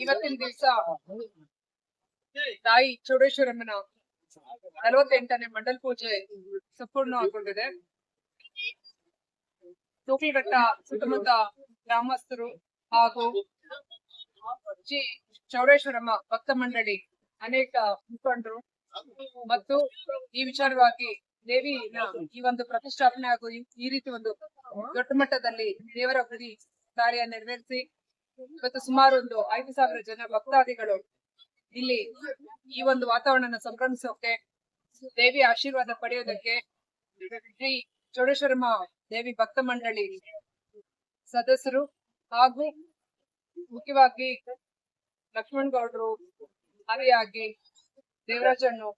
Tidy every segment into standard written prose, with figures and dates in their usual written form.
ಇವತ್ತಿನ ದಿವಸ ತಾಯಿ ಚೌಡೇಶ್ವರಮ್ಮನ 48ನೇ ಮಂಡಲ್ ಪೂಜೆ ಸಂಪೂರ್ಣಗೊಂಡಿದೆ. ತೂಕಲಘಟ್ಟ ಸುತ್ತಮುತ್ತ ಗ್ರಾಮಸ್ಥರು ಹಾಗೂ ಶ್ರೀ ಚೌಡೇಶ್ವರಮ್ಮ ಭಕ್ತ ಮಂಡಳಿ ಅನೇಕ ಮುಖಂಡರು ಮತ್ತು ಈ ವಿಚಾರವಾಗಿ ದೇವಿನ ಈ ಒಂದು ಪ್ರತಿಷ್ಠಾಪನೆ ಹಾಗೂ ಈ ರೀತಿ ಒಂದು ದೊಡ್ಡ ಮಟ್ಟದಲ್ಲಿ ದೇವರ ಗುಡಿ ಕಾರ್ಯ ನೆರವೇರಿಸಿ ಇವತ್ತು ಸುಮಾರು ಒಂದು 5,000 ಜನ ಭಕ್ತಾದಿಗಳು ಇಲ್ಲಿ ಈ ಒಂದು ವಾತಾವರಣ ಸಂಭ್ರಮಿಸೋಕೆ ದೇವಿ ಆಶೀರ್ವಾದ ಪಡೆಯೋದಕ್ಕೆ ಶ್ರೀ ಚೌಡೇಶ್ವರಮ್ಮ ದೇವಿ ಭಕ್ತ ಮಂಡಳಿ ಸದಸ್ಯರು ಹಾಗೂ ಮುಖ್ಯವಾಗಿ ಲಕ್ಷ್ಮಣ್ ಗೌಡ್ರು ಆದಿಯಾಗಿ ದೇವರಾಜಣ್ಣು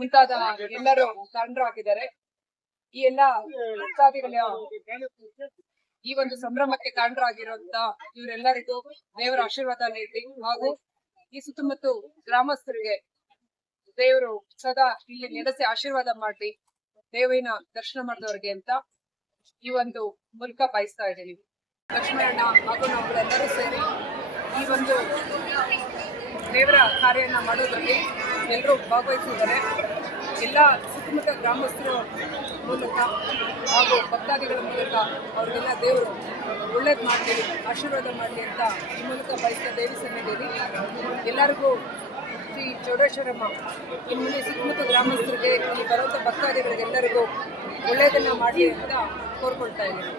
ಮುಂತಾದ ಎಲ್ಲರೂ ಕಾರಣರಾಗಿದ್ದಾರೆ. ಈ ಎಲ್ಲಾ ಭಕ್ತಾದಿಗಳ ಈ ಒಂದು ಸಂಭ್ರಮಕ್ಕೆ ಕಾರಣರಾಗಿರುವಂತ ಇವರೆಲ್ಲರಿಗೂ ದೇವರ ಆಶೀರ್ವಾದ ನೀಡಿ ಹಾಗೂ ಈ ಸುತ್ತಮುತ್ತ ಗ್ರಾಮಸ್ಥರಿಗೆ ದೇವರು ಸದಾ ಇಲ್ಲಿ ನೆಲೆಸಿ ಆಶೀರ್ವಾದ ಮಾಡಿ ದೇವಿನ ದರ್ಶನ ಮಾಡಿದವ್ರಿಗೆ ಅಂತ ಈ ಒಂದು ಮೂಲಕ ಬಯಸ್ತಾ ಇದ್ದೀವಿ. ಲಕ್ಷ್ಮಣಣ್ಣ ಹಾಗೂ ನಾವುಗಳೆಲ್ಲರೂ ಸೇರಿ ಈ ಒಂದು ದೇವರ ಕಾರ್ಯನ ಮಾಡೋದ್ರಲ್ಲಿ ಎಲ್ಲರೂ ಭಾಗವಹಿಸಿದ್ದಾರೆ. ಎಲ್ಲ ಸುತ್ತಮುತ್ತ ಗ್ರಾಮಸ್ಥರ ಮೂಲಕ ಹಾಗೂ ಭಕ್ತಾದಿಗಳ ಮೂಲಕ ಅವ್ರಿಗೆಲ್ಲ ದೇವರು ಒಳ್ಳೇದು ಮಾಡಲಿ, ಆಶೀರ್ವಾದ ಮಾಡಲಿ ಅಂತ ಈ ಮೂಲಕ ಬಯಸ್ತಾ ದೇವಿ ಸನ್ನಿಧಿಯಲ್ಲಿ ಎಲ್ಲರಿಗೂ ಶ್ರೀ ಚೌಡೇಶ್ವರಮ್ಮ ಇನ್ನು ಸುತ್ತಮುತ್ತ ಗ್ರಾಮಸ್ಥರಿಗೆ ಇಲ್ಲಿ ಬರುವಂಥ ಭಕ್ತಾದಿಗಳಿಗೆಲ್ಲರಿಗೂ ಒಳ್ಳೆಯದನ್ನ ಮಾಡಲಿ ಅಂತ ಕೋರ್ಕೊಳ್ತಾ ಇದ್ದೀನಿ.